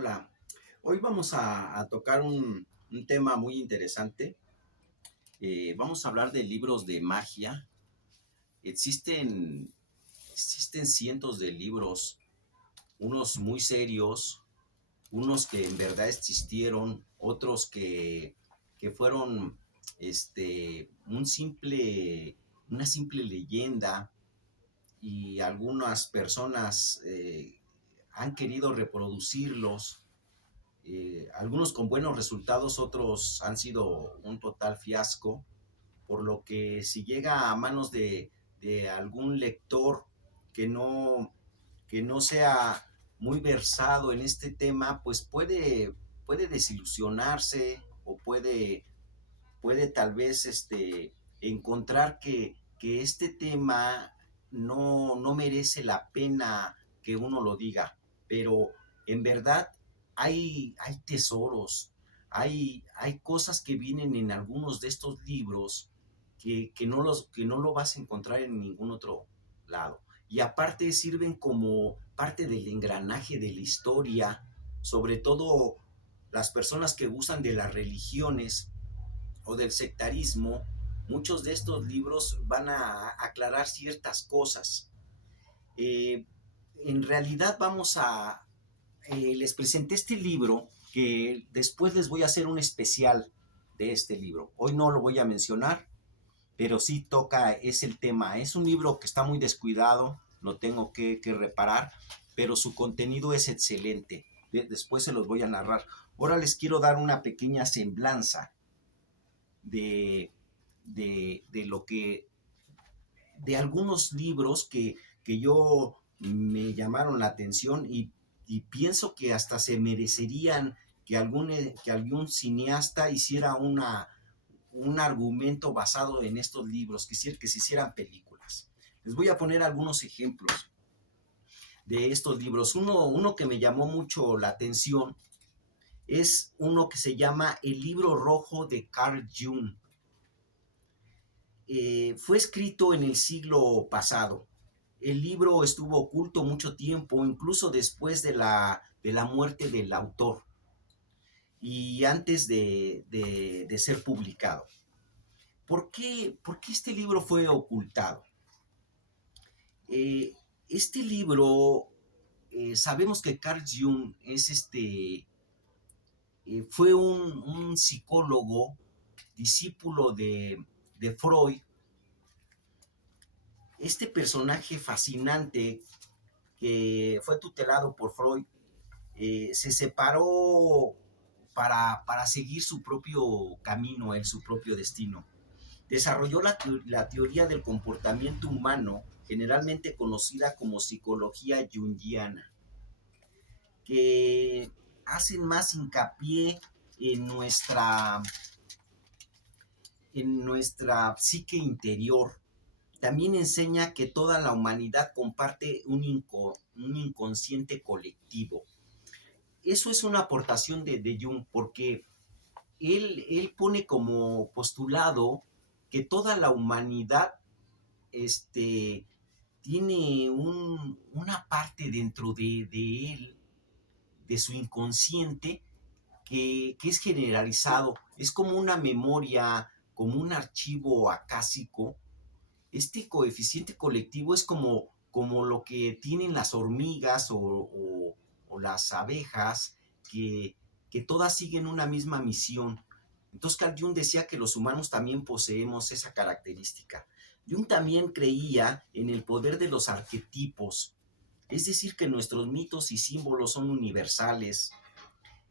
Hola, hoy vamos a tocar un tema muy interesante. Vamos a hablar de libros de magia. Existen, existen cientos de libros, unos muy serios, unos que en verdad existieron, otros que fueron un una simple leyenda y algunas personas han querido reproducirlos. Algunos con buenos resultados, otros han sido un total fiasco, por lo que si llega a manos de algún lector que no, que no sea muy versado en este tema, pues puede desilusionarse o puede tal vez encontrar que este tema no merece la pena que uno lo diga, pero en verdad hay tesoros, hay cosas que vienen en algunos de estos libros que no lo vas a encontrar en ningún otro lado. Y aparte sirven como parte del engranaje de la historia, sobre todo las personas que gustan de las religiones o del sectarismo. Muchos de estos libros van a aclarar ciertas cosas. Eh, en realidad les presenté este libro que después les voy a hacer un especial de este libro. Hoy no lo voy a mencionar, pero sí toca, es el tema. Es un libro que está muy descuidado, lo tengo que reparar, pero su contenido es excelente. Después se los voy a narrar. Ahora les quiero dar una pequeña semblanza de, de lo que, de algunos libros que yo me llamaron la atención y pienso que hasta se merecerían que algún cineasta hiciera un argumento basado en estos libros, que se hicieran películas. Les voy a poner algunos ejemplos de estos libros. Uno que me llamó mucho la atención es uno que se llama El libro rojo de Carl Jung. Fue escrito en el siglo pasado. El libro estuvo oculto mucho tiempo, incluso después de la muerte del autor y antes de ser publicado. ¿Por qué este libro fue ocultado? Eh, este libro, sabemos que Carl Jung fue un psicólogo, discípulo de Freud. Este personaje fascinante que fue tutelado por Freud se separó para seguir su propio camino, su propio destino. Desarrolló la teoría del comportamiento humano, generalmente conocida como psicología junguiana, que hacen más hincapié en en nuestra psique interior. También enseña que toda la humanidad comparte un inconsciente colectivo. Eso es una aportación de Jung, porque él pone como postulado que toda la humanidad tiene una parte dentro de él, de su inconsciente, que es generalizado, es como una memoria, como un archivo acásico. Este coeficiente colectivo es como lo que tienen las hormigas o las abejas, que, que todas siguen una misma misión. Entonces Carl Jung decía que los humanos también poseemos esa característica. Jung también creía en el poder de los arquetipos, es decir, que nuestros mitos y símbolos son universales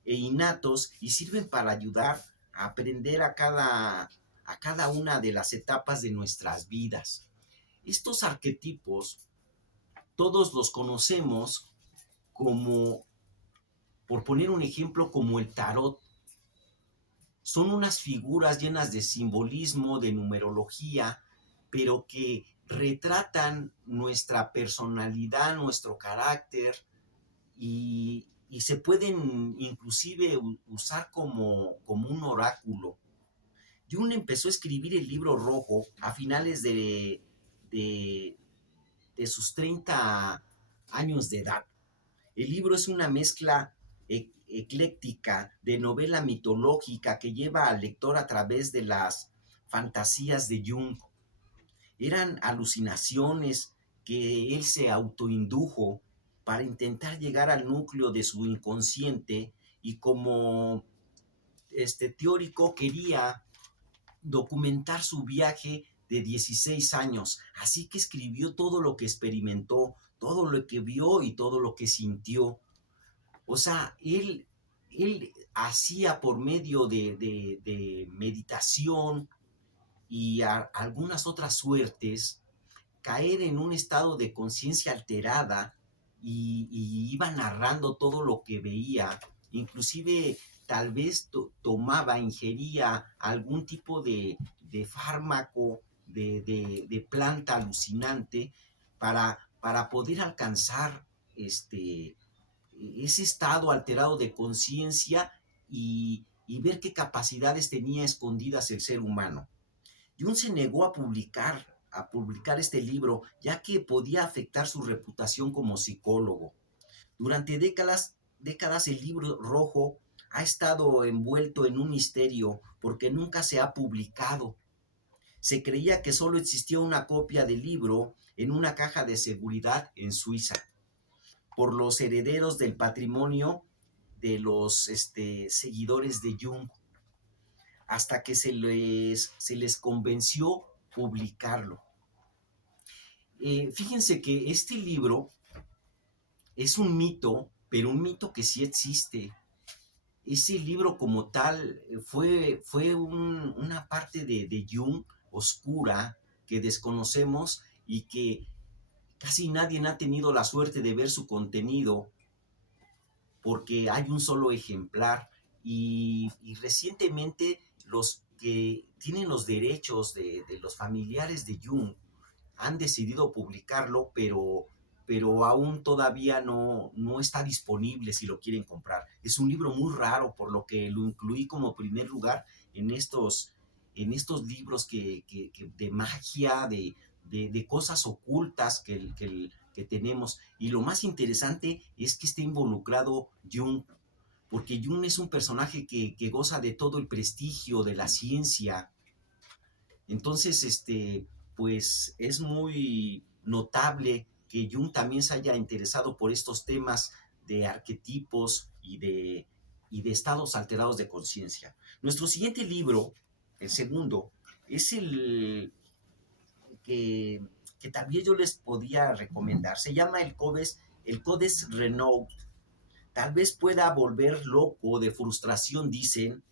e innatos y sirven para ayudar a aprender a cada una de las etapas de nuestras vidas. Estos arquetipos todos los conocemos como, por poner un ejemplo, como el tarot. Son unas figuras llenas de simbolismo, de numerología, pero que retratan nuestra personalidad, nuestro carácter y se pueden inclusive usar como un oráculo. Jung empezó a escribir el libro rojo a finales de, de sus 30 años de edad. El libro es una mezcla ecléctica de novela mitológica que lleva al lector a través de las fantasías de Jung. Eran alucinaciones que él se autoindujo para intentar llegar al núcleo de su inconsciente, y como teórico quería documentar su viaje de 16 años. Así que escribió todo lo que experimentó, todo lo que vio y todo lo que sintió. O sea, él hacía por medio de meditación y algunas otras suertes caer en un estado de conciencia alterada, y iba narrando todo lo que veía, inclusive tal vez tomaba, ingería algún tipo de fármaco, de planta alucinante para poder alcanzar ese estado alterado de conciencia, y ver qué capacidades tenía escondidas el ser humano. Jung se negó a publicar este libro, ya que podía afectar su reputación como psicólogo. Durante décadas el libro rojo ha estado envuelto en un misterio porque nunca se ha publicado. Se creía que solo existía una copia del libro en una caja de seguridad en Suiza por los herederos del patrimonio de los seguidores de Jung, hasta que se les convenció publicarlo. Fíjense que este libro es un mito, pero un mito que sí existe. Ese libro como tal fue una parte de Jung oscura que desconocemos, y que casi nadie ha tenido la suerte de ver su contenido, porque hay un solo ejemplar, y recientemente los que tienen los derechos de los familiares de Jung han decidido publicarlo, pero aún todavía no está disponible si lo quieren comprar. Es un libro muy raro, por lo que lo incluí como primer lugar en estos libros de magia, de cosas ocultas que tenemos. Y lo más interesante es que esté involucrado Jung, porque Jung es un personaje que goza de todo el prestigio de la ciencia. Entonces, pues es muy notable que Jung también se haya interesado por estos temas de arquetipos y de estados alterados de conciencia. Nuestro siguiente libro, el segundo, es el que también yo les podía recomendar. Se llama el Codex Renaud. Tal vez pueda volver loco de frustración, dicen,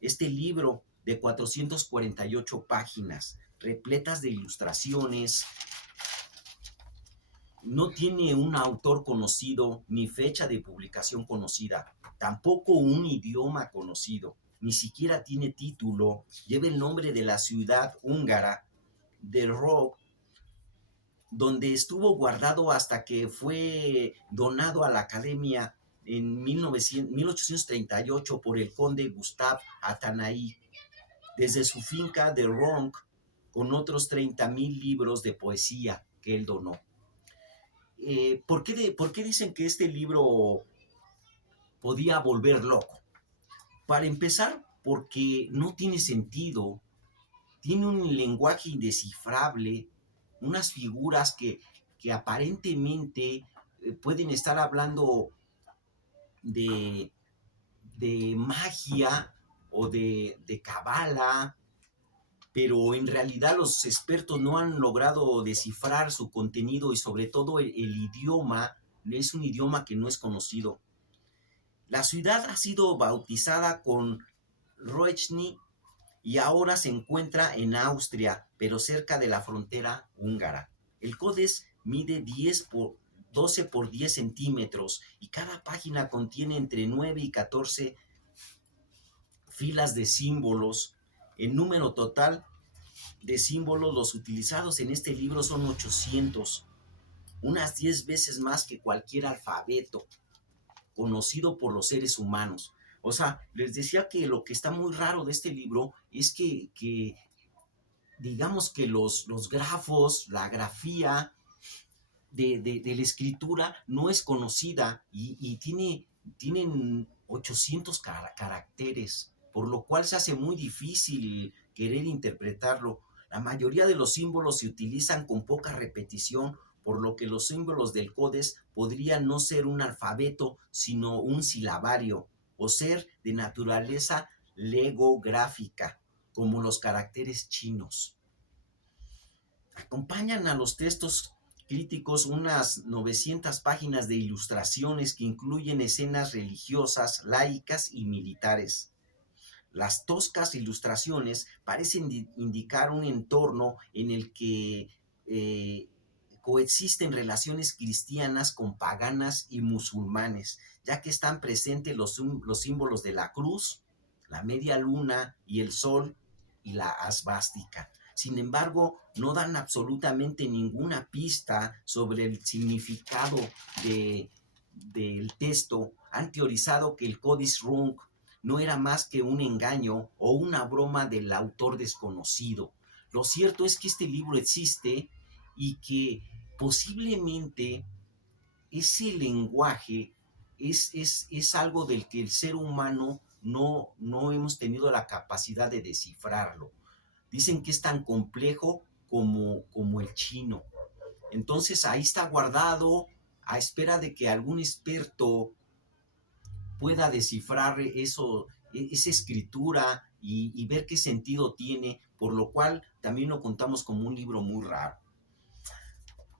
este libro de 448 páginas, repletas de ilustraciones. No tiene un autor conocido, ni fecha de publicación conocida, tampoco un idioma conocido, ni siquiera tiene título. Lleva el nombre de la ciudad húngara de Rog, donde estuvo guardado hasta que fue donado a la Academia en 1838 por el conde Gustave Atanaí, desde su finca de Ronc, con otros 30,000 libros de poesía que él donó. ¿Por qué dicen que este libro podía volver loco? Para empezar, porque no tiene sentido, tiene un lenguaje indescifrable, unas figuras que aparentemente pueden estar hablando de, de magia o de cabala, pero en realidad los expertos no han logrado descifrar su contenido, y sobre todo el idioma es un idioma que no es conocido. La ciudad ha sido bautizada con Roechny y ahora se encuentra en Austria, pero cerca de la frontera húngara. El codex mide 12 por 10 centímetros, y cada página contiene entre 9 y 14 filas de símbolos. El número total de símbolos los utilizados en este libro son 800, unas 10 veces más que cualquier alfabeto conocido por los seres humanos. O sea, les decía que lo que está muy raro de este libro es que digamos que los grafos, la grafía de la escritura no es conocida, y tienen 800 caracteres, por lo cual se hace muy difícil querer interpretarlo. La mayoría de los símbolos se utilizan con poca repetición, por lo que los símbolos del codex podrían no ser un alfabeto, sino un silabario, o ser de naturaleza legográfica, como los caracteres chinos. Acompañan a los textos críticos unas 900 páginas de ilustraciones que incluyen escenas religiosas, laicas y militares. Las toscas ilustraciones parecen indicar un entorno en el que coexisten relaciones cristianas con paganas y musulmanes, ya que están presentes los símbolos de la cruz, la media luna y el sol y la asbástica. Sin embargo, no dan absolutamente ninguna pista sobre el significado del texto. Han teorizado que el Codex Rung no era más que un engaño o una broma del autor desconocido. Lo cierto es que este libro existe y que posiblemente ese lenguaje es algo del que el ser humano no hemos tenido la capacidad de descifrarlo. Dicen que es tan complejo como el chino. Entonces ahí está guardado a espera de que algún experto pueda descifrar esa escritura y ver qué sentido tiene, por lo cual también lo contamos como un libro muy raro.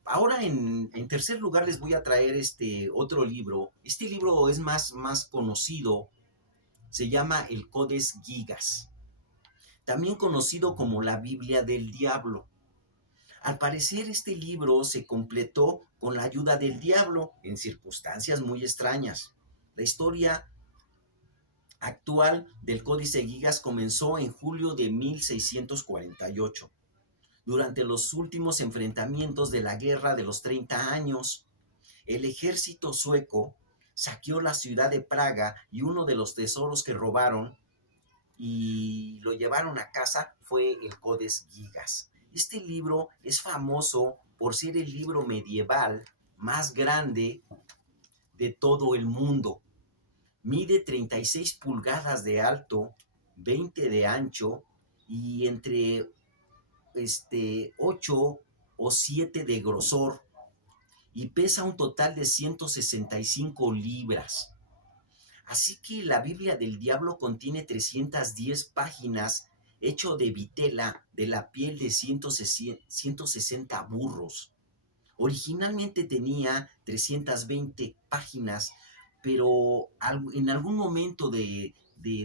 Ahora en tercer lugar les voy a traer este otro libro. Este libro es más conocido, se llama el Codex Gigas, también conocido como la Biblia del Diablo. Al parecer este libro se completó con la ayuda del diablo en circunstancias muy extrañas. La historia actual del Códice Gigas comenzó en julio de 1648, durante los últimos enfrentamientos de la Guerra de los 30 años. El ejército sueco saqueó la ciudad de Praga y uno de los tesoros que robaron y lo llevaron a casa fue el Codex Gigas. Este libro es famoso por ser el libro medieval más grande de todo el mundo. Mide 36 pulgadas de alto, 20 de ancho y entre 8 o 7 de grosor, y pesa un total de 165 libras. Así que la Biblia del Diablo contiene 310 páginas hecho de vitela de la piel de 160 burros. Originalmente tenía 320 páginas, pero en algún momento de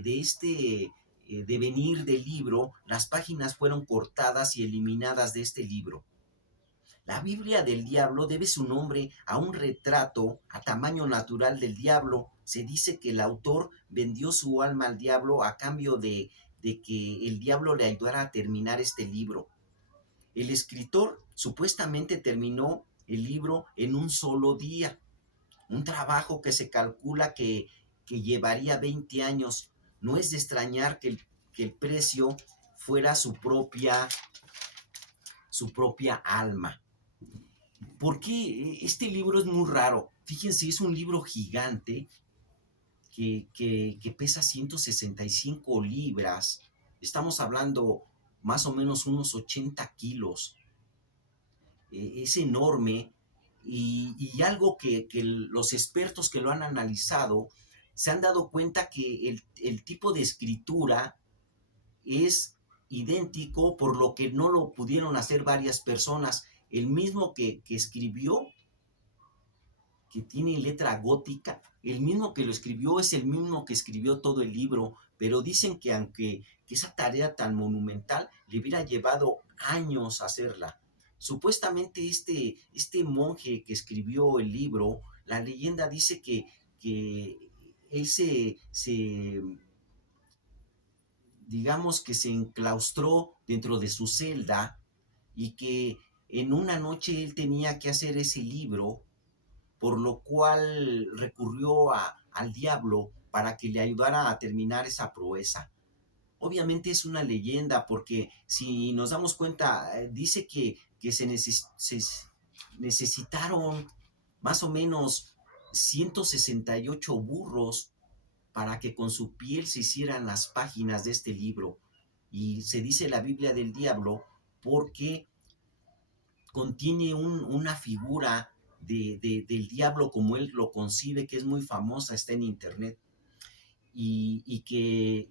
este devenir del libro, las páginas fueron cortadas y eliminadas de este libro. La Biblia del Diablo debe su nombre a un retrato a tamaño natural del diablo. Se dice que el autor vendió su alma al diablo a cambio de que el diablo le ayudara a terminar este libro. El escritor supuestamente terminó el libro en un solo día, un trabajo que se calcula que llevaría 20 años. No es de extrañar que el precio fuera su propia alma. Porque este libro es muy raro. Fíjense, es un libro gigante que pesa 165 libras. Estamos hablando más o menos unos 80 kilos. Es enorme y algo que los expertos que lo han analizado se han dado cuenta que el tipo de escritura es idéntico, por lo que no lo pudieron hacer varias personas. El mismo que escribió, que tiene letra gótica, el mismo que lo escribió es el mismo que escribió todo el libro, pero dicen que aunque esa tarea tan monumental le hubiera llevado años hacerla. Supuestamente este monje que escribió el libro, la leyenda dice que él digamos que se enclaustró dentro de su celda y que en una noche él tenía que hacer ese libro, por lo cual recurrió al diablo para que le ayudara a terminar esa proeza. Obviamente es una leyenda porque si nos damos cuenta, dice que se necesitaron más o menos 168 burros para que con su piel se hicieran las páginas de este libro. Y se dice la Biblia del diablo porque contiene una figura del diablo como él lo concibe, que es muy famosa, está en internet, y, y que,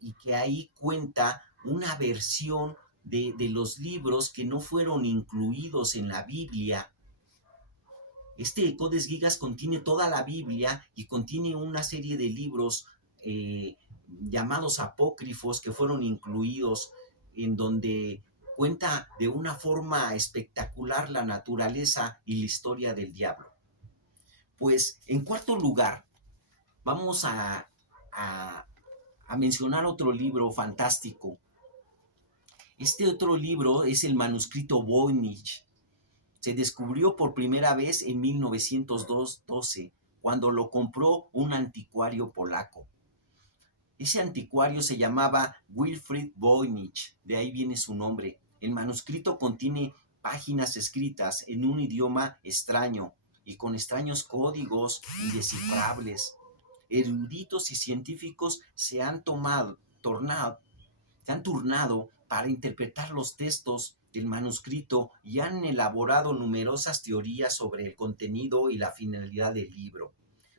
y que ahí cuenta una versión de los libros que no fueron incluidos en la Biblia. Este Codex Gigas contiene toda la Biblia y contiene una serie de libros llamados apócrifos que fueron incluidos, en donde cuenta de una forma espectacular la naturaleza y la historia del diablo. Pues en cuarto lugar, vamos a mencionar otro libro fantástico. Este otro libro es el manuscrito Voynich. Se descubrió por primera vez en 1912, cuando lo compró un anticuario polaco. Ese anticuario se llamaba Wilfrid Voynich, de ahí viene su nombre. El manuscrito contiene páginas escritas en un idioma extraño y con extraños códigos indescifrables. Eruditos y científicos se han turnado para interpretar los textos del manuscrito y han elaborado numerosas teorías sobre el contenido y la finalidad del libro.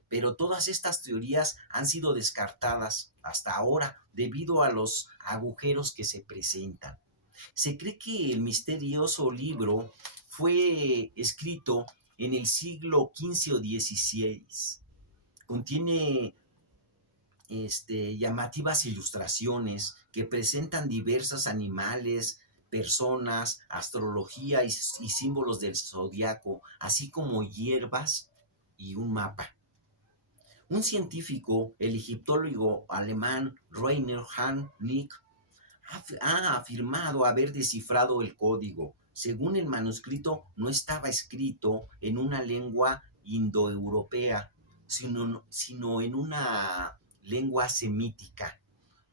Pero todas estas teorías han sido descartadas hasta ahora debido a los agujeros que se presentan. Se cree que el misterioso libro fue escrito en el siglo XV o XVI. Contiene llamativas ilustraciones que presentan diversos animales, personas, astrología y símbolos del zodiaco, así como hierbas y un mapa. Un científico, el egiptólogo alemán Rainer Hahn Nick, ha afirmado haber descifrado el código. Según el manuscrito, no estaba escrito en una lengua indoeuropea, sino en una lengua semítica,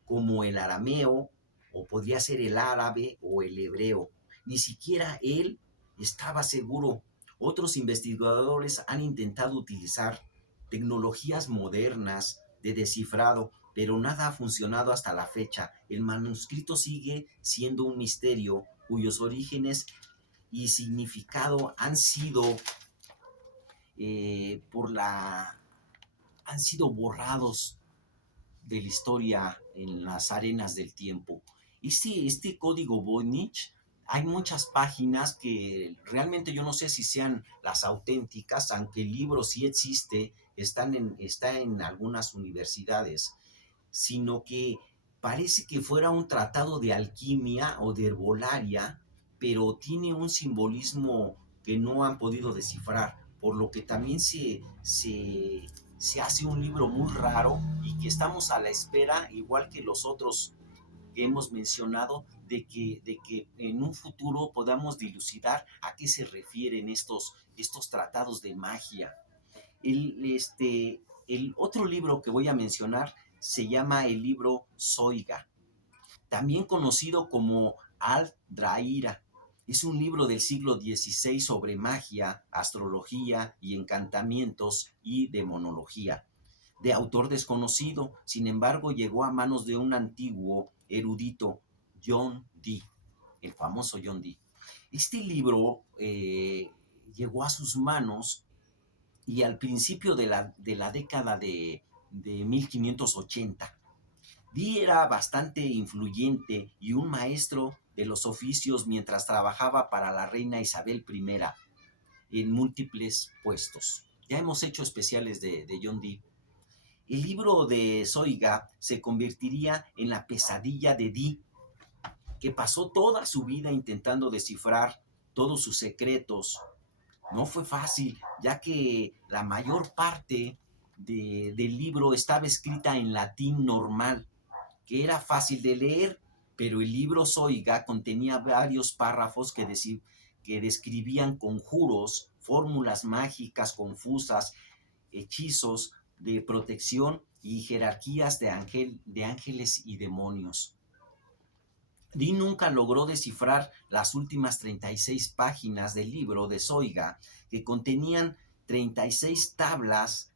como el arameo, o podría ser el árabe o el hebreo. Ni siquiera él estaba seguro. Otros investigadores han intentado utilizar tecnologías modernas de descifrado, pero nada ha funcionado hasta la fecha. El manuscrito sigue siendo un misterio cuyos orígenes y significado han sido han sido borrados de la historia en las arenas del tiempo. Y sí, este código Voynich, hay muchas páginas que realmente yo no sé si sean las auténticas, aunque el libro sí existe, está en algunas universidades, sino que parece que fuera un tratado de alquimia o de herbolaria, pero tiene un simbolismo que no han podido descifrar, por lo que también se hace un libro muy raro y que estamos a la espera, igual que los otros que hemos mencionado, de que en un futuro podamos dilucidar a qué se refieren estos tratados de magia. El otro libro que voy a mencionar se llama el libro Zoiga, también conocido como Al-Draira. Es un libro del siglo XVI sobre magia, astrología y encantamientos y demonología. De autor desconocido, sin embargo, llegó a manos de un antiguo erudito, John Dee, el famoso John Dee. Este libro llegó a sus manos y al principio de la década de 1580. Dee era bastante influyente y un maestro de los oficios mientras trabajaba para la reina Isabel I en múltiples puestos. Ya hemos hecho especiales de John Dee. El libro de Zoiga se convertiría en la pesadilla de Dee, que pasó toda su vida intentando descifrar todos sus secretos. No fue fácil, ya que la mayor parte del libro estaba escrita en latín normal, que era fácil de leer, pero el libro Zoiga contenía varios párrafos que describían conjuros, fórmulas mágicas confusas, hechizos de protección y jerarquías de ángeles y demonios. Dee nunca logró descifrar las últimas 36 páginas del libro de Zoiga, que contenían 36 tablas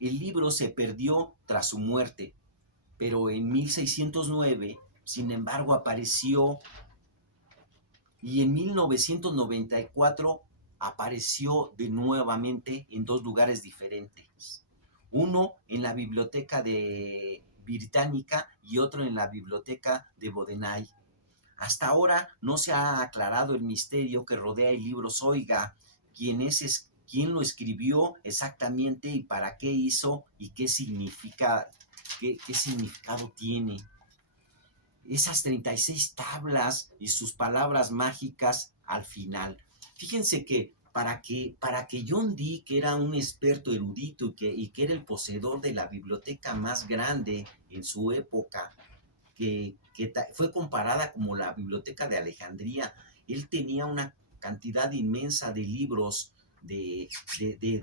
El libro se perdió tras su muerte, pero en 1609, sin embargo, apareció, y en 1994 apareció de nuevamente en dos lugares diferentes. Uno en la biblioteca de británica y otro en la biblioteca de Bodenay. Hasta ahora no se ha aclarado el misterio que rodea el libro Zoiga, quién lo escribió exactamente y para qué hizo y qué significado tiene. Esas 36 tablas y sus palabras mágicas al final. Fíjense que para que John Dee, que era un experto erudito y que era el poseedor de la biblioteca más grande en su época, que fue comparada como la biblioteca de Alejandría, él tenía una cantidad inmensa de libros de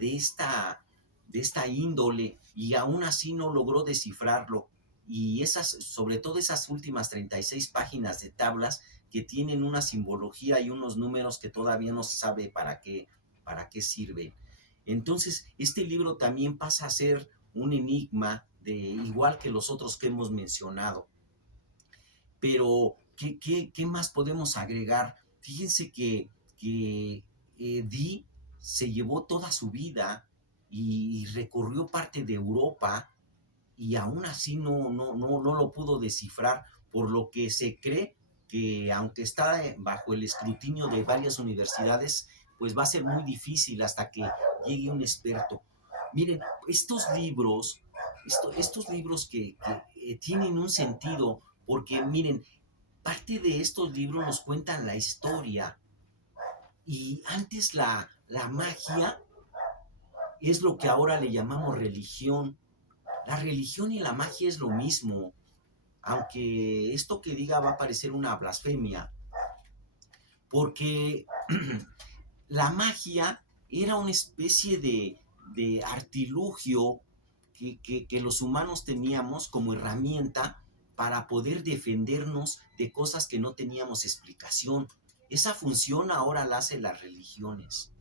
esta índole, y aún así no logró descifrarlo. Y sobre todo esas últimas 36 páginas de tablas que tienen una simbología y unos números que todavía no se sabe para qué sirven. Entonces, este libro también pasa a ser un enigma, igual que los otros que hemos mencionado. Pero, ¿qué más podemos agregar? Fíjense que Dee se llevó toda su vida y recorrió parte de Europa, y aún así no lo pudo descifrar, por lo que se cree que, aunque está bajo el escrutinio de varias universidades, pues va a ser muy difícil hasta que llegue un experto. Miren, estos libros que tienen un sentido, porque miren, parte de estos libros nos cuentan la historia, y antes la magia es lo que ahora le llamamos religión. La religión y la magia es lo mismo, aunque esto que diga va a parecer una blasfemia, porque la magia era una especie de artilugio que los humanos teníamos como herramienta para poder defendernos de cosas que no teníamos explicación. Esa función ahora la hacen las religiones.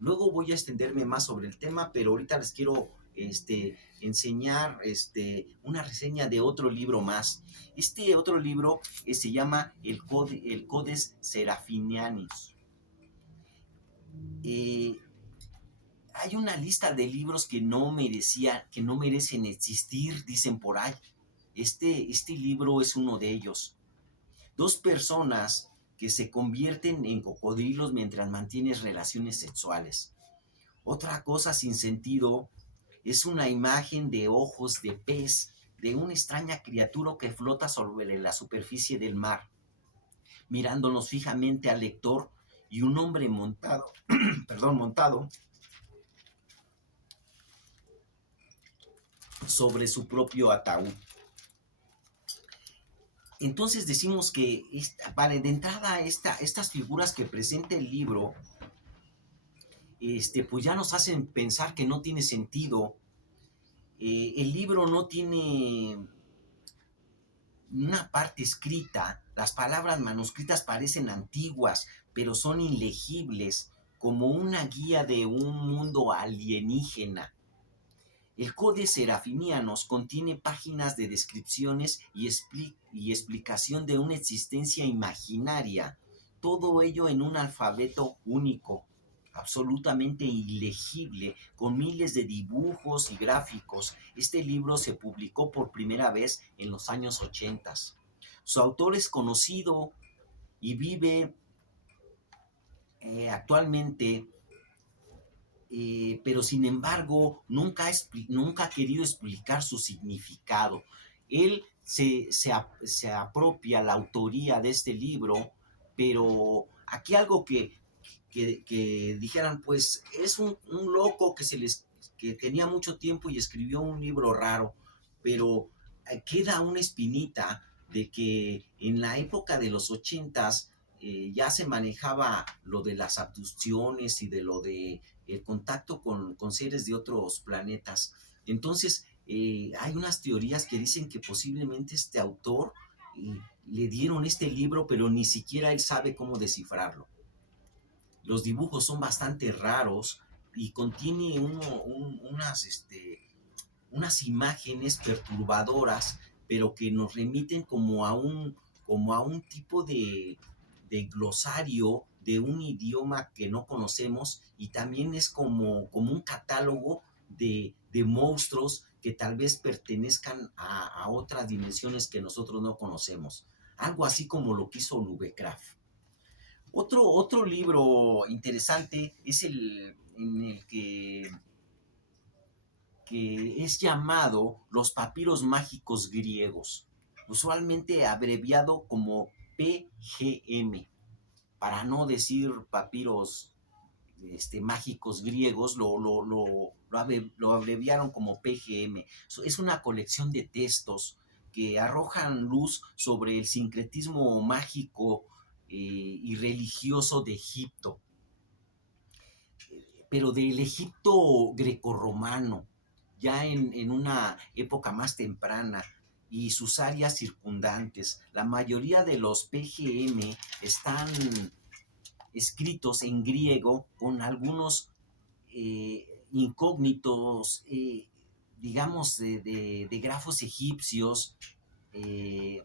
Luego voy a extenderme más sobre el tema, pero ahorita les quiero enseñar una reseña de otro libro más. Este otro libro se llama el Codex Serafinianus. Hay una lista de libros que no merecen existir, dicen por ahí. Este libro es uno de ellos. Dos personas que se convierten en cocodrilos mientras mantienen relaciones sexuales. Otra cosa sin sentido es una imagen de ojos de pez de una extraña criatura que flota sobre la superficie del mar, mirándonos fijamente al lector, y un hombre montado, montado sobre su propio ataúd. Entonces decimos que de entrada estas figuras que presenta el libro, pues ya nos hacen pensar que no tiene sentido. El libro no tiene una parte escrita, las palabras manuscritas parecen antiguas, pero son ilegibles, como una guía de un mundo alienígena. El Codex Serafinianus contiene páginas de descripciones y explicación de una existencia imaginaria, todo ello en un alfabeto único, absolutamente ilegible, con miles de dibujos y gráficos. Este libro se publicó por primera vez en los años 80. Su autor es conocido y vive actualmente, pero sin embargo nunca ha querido explicar su significado. Él se apropia la autoría de este libro, pero aquí algo que dijeran, pues es un loco que tenía mucho tiempo y escribió un libro raro, pero queda una espinita de que en la época de los 80 ya se manejaba lo de las abducciones y de lo de el contacto con seres de otros planetas. Entonces, hay unas teorías que dicen que posiblemente este autor le dieron este libro, pero ni siquiera él sabe cómo descifrarlo. Los dibujos son bastante raros y contiene unas imágenes perturbadoras, pero que nos remiten como a un tipo de glosario de un idioma que no conocemos, y también es como un catálogo de monstruos que tal vez pertenezcan a otras dimensiones que nosotros no conocemos. Algo así como lo que hizo Lovecraft. Otro libro interesante es el en el que es llamado Los papiros mágicos griegos, usualmente abreviado como PGM, para no decir papiros mágicos griegos, lo abreviaron como PGM. Es una colección de textos que arrojan luz sobre el sincretismo mágico y religioso de Egipto, pero del Egipto grecorromano, ya en una época más temprana, y sus áreas circundantes. La mayoría de los PGM están escritos en griego con algunos incógnitos, digamos, de grafos egipcios, eh,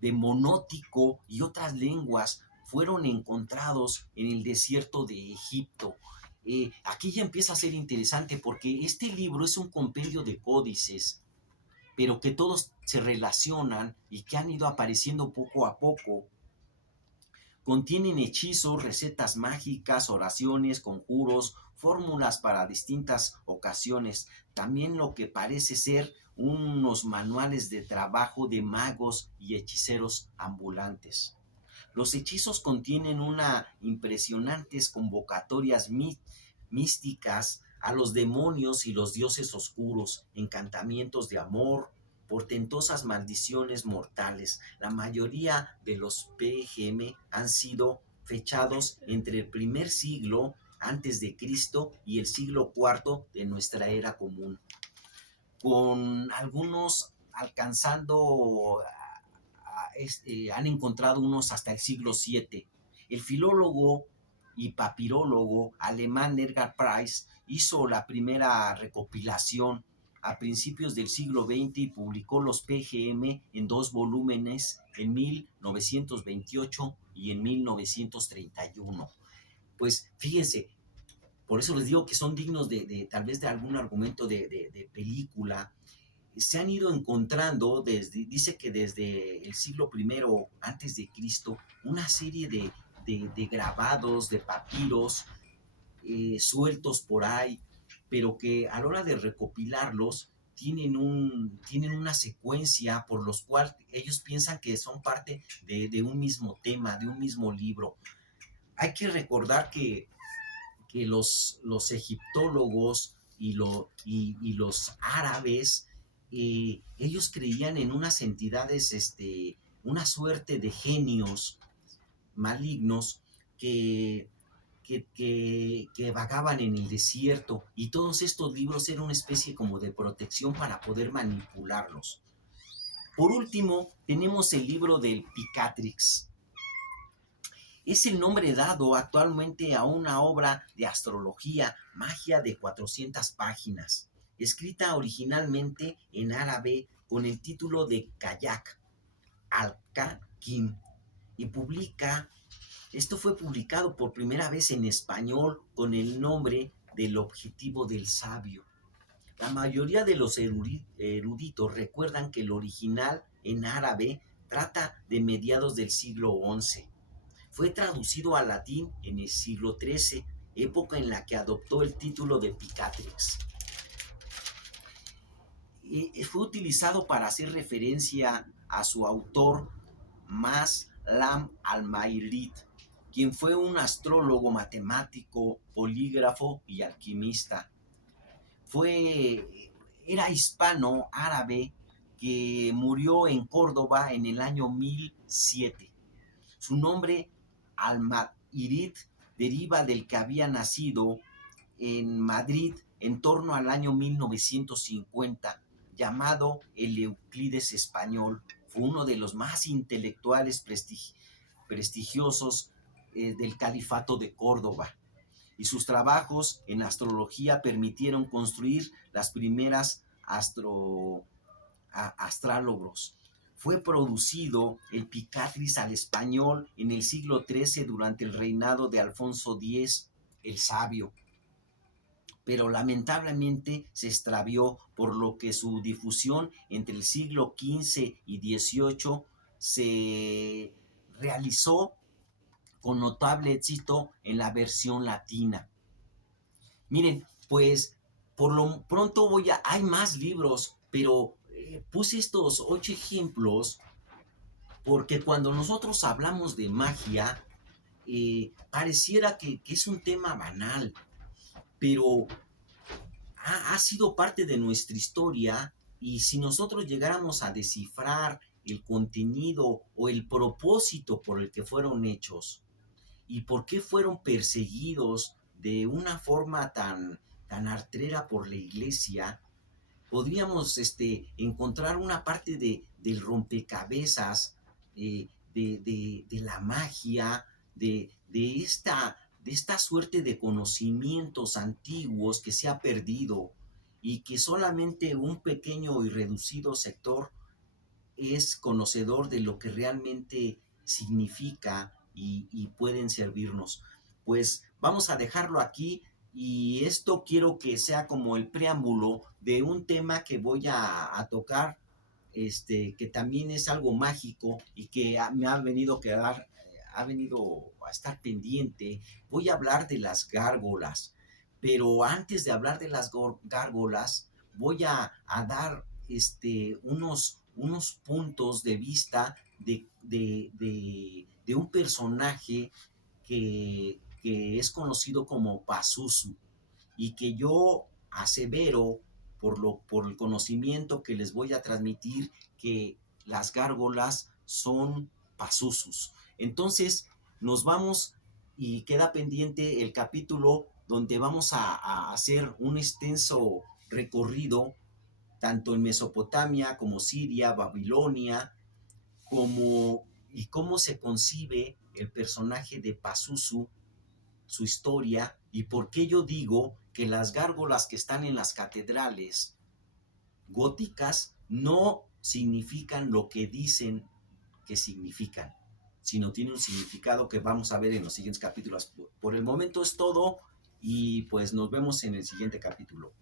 de monótico y otras lenguas fueron encontrados en el desierto de Egipto. Aquí ya empieza a ser interesante porque este libro es un compendio de códices, pero que todos se relacionan y que han ido apareciendo poco a poco. Contienen hechizos, recetas mágicas, oraciones, conjuros, fórmulas para distintas ocasiones. También lo que parece ser unos manuales de trabajo de magos y hechiceros ambulantes. Los hechizos contienen una impresionantes convocatorias místicas a los demonios y los dioses oscuros, encantamientos de amor, portentosas maldiciones mortales. La mayoría de los PGM han sido fechados entre el primer siglo antes de Cristo y el siglo cuarto de nuestra era común, con algunos alcanzando han encontrado unos hasta el siglo VII. El filólogo y papirólogo alemán Edgar Price hizo la primera recopilación a principios del siglo XX y publicó los PGM en 2 volúmenes en 1928 y en 1931. Pues fíjense, por eso les digo que son dignos de tal vez de algún argumento de película. Se han ido encontrando, dice que desde el siglo primero antes de Cristo, una serie de grabados, de papiros sueltos por ahí, pero que a la hora de recopilarlos tienen una secuencia por los cuales ellos piensan que son parte de un mismo tema, de un mismo libro. Hay que recordar que los egiptólogos y los árabes, ellos creían en unas entidades, una suerte de genios malignos que, que vagaban en el desierto, y todos estos libros eran una especie como de protección para poder manipularlos. Por último, tenemos el libro del Picatrix. Es el nombre dado actualmente a una obra de astrología, magia de 400 páginas, escrita originalmente en árabe con el título de Kayak al-Kakim, y esto fue publicado por primera vez en español con el nombre del objetivo del sabio. La mayoría de los eruditos recuerdan que el original en árabe trata de mediados del siglo XI. Fue traducido al latín en el siglo XIII, época en la que adoptó el título de Picatrix. Fue utilizado para hacer referencia a su autor, Maslam al-Ma'irid, quien fue un astrólogo, matemático, polígrafo y alquimista. Era hispano-árabe que murió en Córdoba en el año 1007. Su nombre, al-Ma'irid, deriva del que había nacido en Madrid en torno al año 1950, llamado el Euclides español. Fue uno de los más intelectuales prestigiosos del Califato de Córdoba, y sus trabajos en astrología permitieron construir las primeras astrólogos. Fue producido el Picadris al español en el siglo XIII durante el reinado de Alfonso X el Sabio, pero lamentablemente se extravió, por lo que su difusión entre el siglo XV y XVIII se realizó con notable éxito en la versión latina. Miren, pues por lo pronto hay más libros, pero puse estos 8 ejemplos porque cuando nosotros hablamos de magia, pareciera que es un tema banal, pero ha sido parte de nuestra historia, y si nosotros llegáramos a descifrar el contenido o el propósito por el que fueron hechos y por qué fueron perseguidos de una forma tan artrera por la iglesia, podríamos encontrar una parte del rompecabezas, de la magia, de esta suerte de conocimientos antiguos que se ha perdido y que solamente un pequeño y reducido sector es conocedor de lo que realmente significa y pueden servirnos. Pues vamos a dejarlo aquí, y esto quiero que sea como el preámbulo de un tema que voy a tocar, que también es algo mágico y que me ha venido ha venido a estar pendiente. Voy a hablar de las gárgolas, pero antes de hablar de las gárgolas, voy a dar unos puntos de vista de un personaje que es conocido como Pazuzu, y que yo asevero, por el conocimiento que les voy a transmitir, que las gárgolas son Pazuzus. Entonces nos vamos, y queda pendiente el capítulo donde vamos a hacer un extenso recorrido tanto en Mesopotamia como Siria, Babilonia, y cómo se concibe el personaje de Pazuzu, su historia, y por qué yo digo que las gárgolas que están en las catedrales góticas no significan lo que dicen que significan, sino tiene un significado que vamos a ver en los siguientes capítulos. Por el momento es todo, y pues nos vemos en el siguiente capítulo.